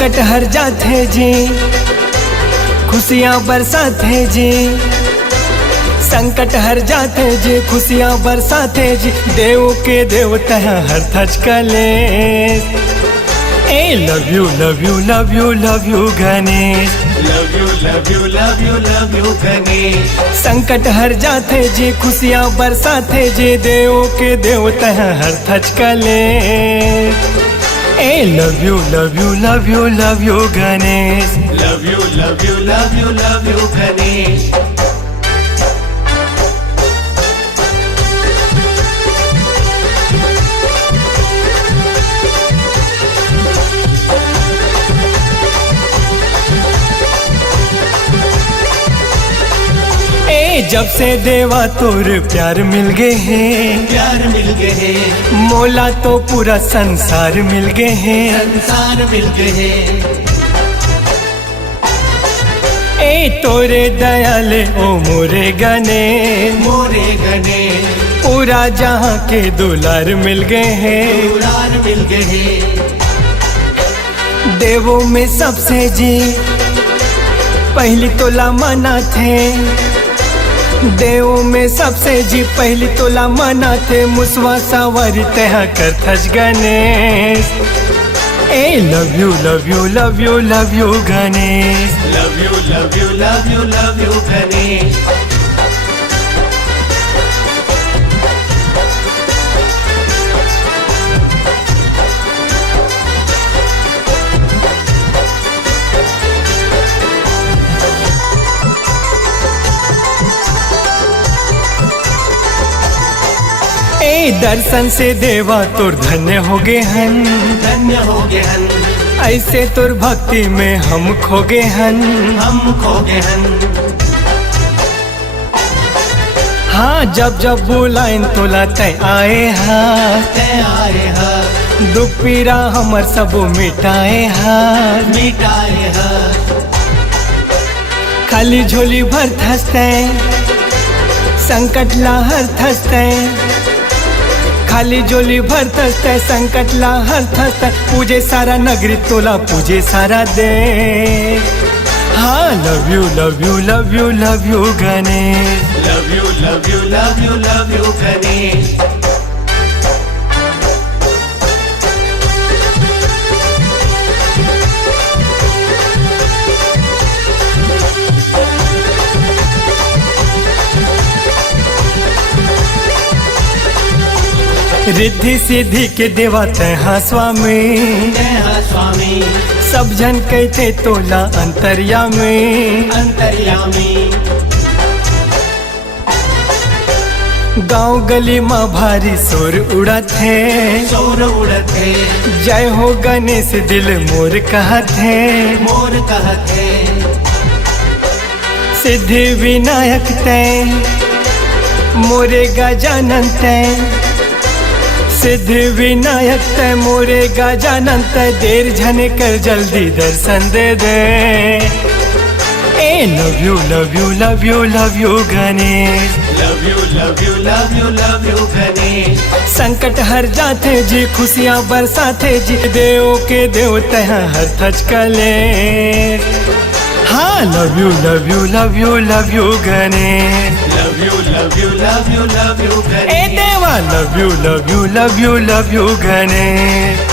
संकट हर जाते जी, खुशियाँ बरसाते जी। संकट हर जाते जी, खुशियाँ बरसाते जी। देव के देवता हर थच कलेश। ए love you love you love you love you Ganesh. Love you love you love you love you Ganesh. संकट हर जाते जी, खुशियाँ बरसाते जी। देव के देवता हर थच कलेश। ए love you love you love you love you Ganesh. Love you love you love you love you Ganesh. जब से देवा तोर प्यार मिल गए हैं, प्यार मिल गए हैं। मोला तो पूरा संसार मिल गए हैं, संसार मिल गए हैं। ए तोरे दयाले ओ मोरे गणेश। मोरे गणेश। पूरा जहाँ के दुलार मिल गए हैं, दुलार मिल गए हैं। देवों में सबसे जी पहली तोला मना थे। देवों में सबसे जी पहली तोला मना थे। मुसवा सावरी तहा कर थच गणेश। ए love you love you love you love you Ganesh. Love you love you love you love you Ganesh. दर्शन से देवा तोर धन्य हो गए हन, धन्य हो गए हन। ऐसे तोर भक्ति में हम खो गए हन, हम खो गए हन। हाँ जब जब बुलाइन तोला तय आए हाँ, तय आए हाँ। दुख पीरा हमर सब मिटाए हाँ, मिटाए हाँ। खाली झोली भर थसते, संकट लाहर थसते। खाली झोली भर थसते, संकट लाहर थसते। पूजे सारा नगरी तोला पूजे सारा दे। हाँ love you love you love you love you Ganesh. Love you love you love you love you Ganesh. Riddhi Siddhi के देवा तहा स्वामी, तहा स्वामी। सब जन कहते तोला अंतर्यामी, अंतर्यामी। गांव गली माँ भारी शोर उड़त है, शोर उड़त है। जय हो गणेश दिल मोर कहत है, मोर कहत है। सिद्धि विनायक तय मोरे गजानन तय। सिद्धि विनायक तय मोरे गजानन तय। देर झने कर जल्दी दर्शन दे दे। ए love you love you love you love you Ganesh. Love you love you love you love you Ganesh. संकट हर जाते जी, खुशियाँ बरसाते जी। देव के देवता हर थच कलेश। हाँ love you love you love you love you Ganesh. Love you love you love you love you Ganesh. ए देवा love you love you love you love you Ganesh.